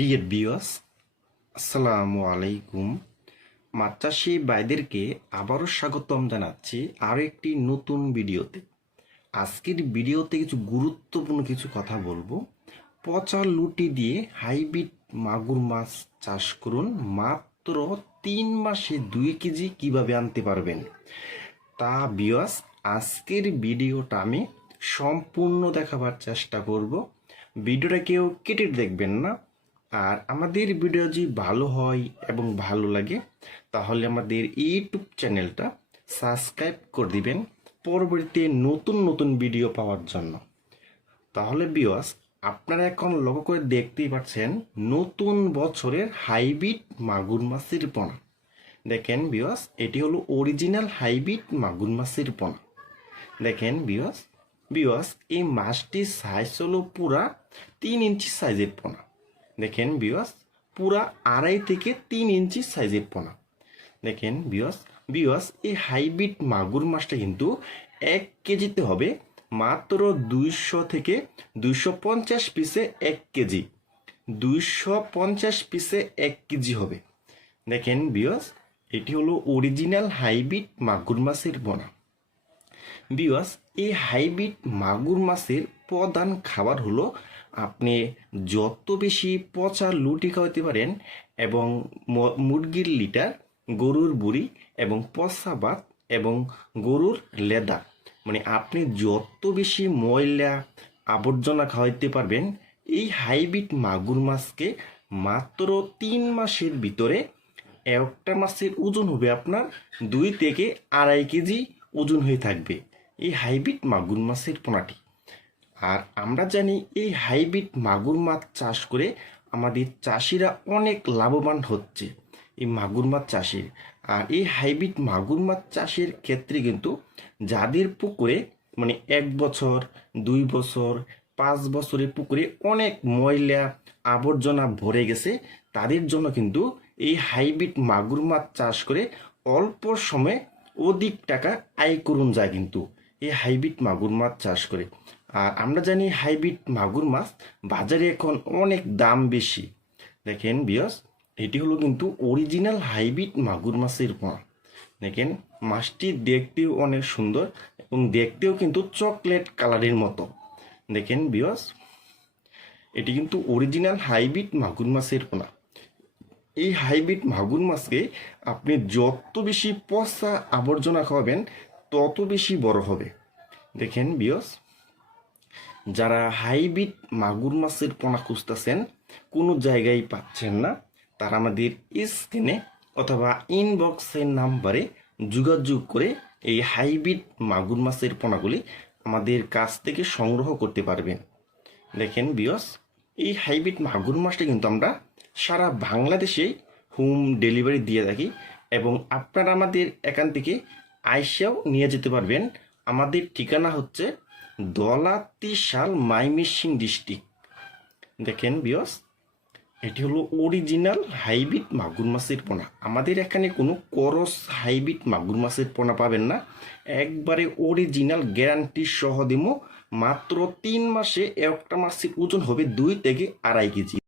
Dear viewers, আসসালামু আলাইকুম। মাছ চাষি ভাইদেরকে আবারও স্বাগতম জানাচ্ছি আরও একটি নতুন ভিডিওতে। আজকের ভিডিওতে কিছু গুরুত্বপূর্ণ কিছু কথা বলবো। পচা লুটি দিয়ে হাইব্রিড মাগুর মাছ চাষ করুন, মাত্র 3 মাসে 2 কেজি কিভাবে আনতে পারবেন। তা ভিউয়ার্স, আজকের ভিডিওটা আমি সম্পূর্ণ দেখাবার চেষ্টা করব। ভিডিওটা কেউ কেটে দেখবেন না। আর আমাদের ভিডিও যদি ভালো হয় এবং ভালো লাগে তাহলে আমাদের ইউটিউব চ্যানেলটা সাবস্ক্রাইব করে দিবেন পরবর্তীতে নতুন নতুন ভিডিও পাওয়ার জন্য। তাহলে ভিউয়ার্স, আপনারা এখন লক্ষ্য করে দেখতেই পাচ্ছেন নতুন বছরের হাইব্রিড মাগুর মাছের পোনা। দেখেন ভিউয়ার্স, এটি হলো অরিজিনাল হাইব্রিড মাগুর মাছের পোনা। দেখেন ভিউয়ার্স, এই মাছটির সাইজ হলো পুরা 3 ইঞ্চি সাইজের পোনা। দেখেন ভিউয়ার্স, পুরা 2.5 থেকে 3 ইঞ্চি সাইজের পোনা। দেখেন ভিউয়ার্স, এই হাইব্রিড মাগুর মাছটা কিন্তু 1 কেজিতে হবে মাত্র 200 থেকে 250 পিসে 1 কেজি। 250 পিসে 1 কেজি হবে। দেখেন ভিউয়ার্স, এটি হলো অরিজিনাল হাইব্রিড মাগুর মাছের পোনা। ভিউয়ার্স, এই হাইব্রিড মাগুর মাছের প্রধান খাবার হলো আপনি যত বেশি পচা লুটি খাওয়াতে পারেন এবং মুরগির লিটার, গরুর বুড়ি এবং পচা ভাত এবং গরুর লেদা, মানে আপনি যত বেশি ময়লা আবর্জনা খাওয়াইতে পারবেন এই হাইব্রিড মাগুর মাছকে মাত্র 3 মাসের ভিতরে একটা মাছের ওজন হবে আপনার 2 থেকে 2.5 কেজি ওজন হয়ে থাকবে এই হাইব্রিড মাগুর মাছের পোনাটি। আর আমরা জানি এই হাইব্রিড মাগুর মাছ চাষ করে আমাদের চাষিরা অনেক লাভবান হচ্ছে এই মাগুর মাছ চাষের। আর এই হাইব্রিড মাগুর মাছ চাষের ক্ষেত্রে কিন্তু যাদের পুকুরে মানে 1 বছর 2 বছর 5 বছরের পুকুরে অনেক ময়লা আবর্জনা ভরে গেছে তাদের জন্য কিন্তু এই হাইব্রিড মাগুর মাছ চাষ করে অল্প সময়ে অধিক টাকা আয় করুন যায় কিন্তু এই হাইব্রিড মাগুর মাছ চাষ করে। আর আমরা জানি হাইব্রিড মাগুর মাছ বাজারে এখন অনেক দাম বেশি। দেখেন ভিউয়ার্স, এটি হলো কিন্তু অরিজিনাল হাইব্রিড মাগুর মাছের পোনা। দেখেন মাছটি দেখতেও অনেক সুন্দর এবং দেখতেও কিন্তু চকলেট কালারের মতো। দেখেন ভিউয়ার্স, এটি কিন্তু অরিজিনাল হাইব্রিড মাগুর মাছের পোনা। এই হাইব্রিড মাগুর মাছকে আপনি যত বেশি পচা আবর্জনা খাওয়াবেন তত বেশি বড় হবে। দেখেন ভিউয়ার্স, যারা হাইব্রিড মাগুর মাছের পোনা খুঁজতেছেন কোনো জায়গায় পাচ্ছেন না তারা আমাদের স্ক্রিনে অথবা ইনবক্সের নাম্বারে যোগাযোগ করে এই হাইব্রিড মাগুর মাছের পোনাগুলি আমাদের কাছ থেকে সংগ্রহ করতে পারবেন। দেখেন ভিউয়ার্স, এই হাইব্রিড মাগুর মাছটা কিন্তু আমরা সারা বাংলাদেশে হোম ডেলিভারি দিয়ে থাকি এবং আপনারা আমাদের এখান থেকে আইসাও নিয়ে যেতে পারবেন। আমাদের ঠিকানা হচ্ছে দলা ত্রিশাল ময়মনসিংহ ডিস্ট্রিক্ট। দেখেন ভিউয়ার্স, এটি হলো অরিজিনাল হাইব্রিড মাগুর মাছের পোনা। আমাদের এখানে কোনো করস হাইব্রিড মাগুর মাছের পোনা পাবেন না, একবারে অরিজিনাল গ্যারান্টি সহ দিমো। মাত্র 3 মাসে একটা মাছের ওজন হবে 2 থেকে 2.5 কেজি।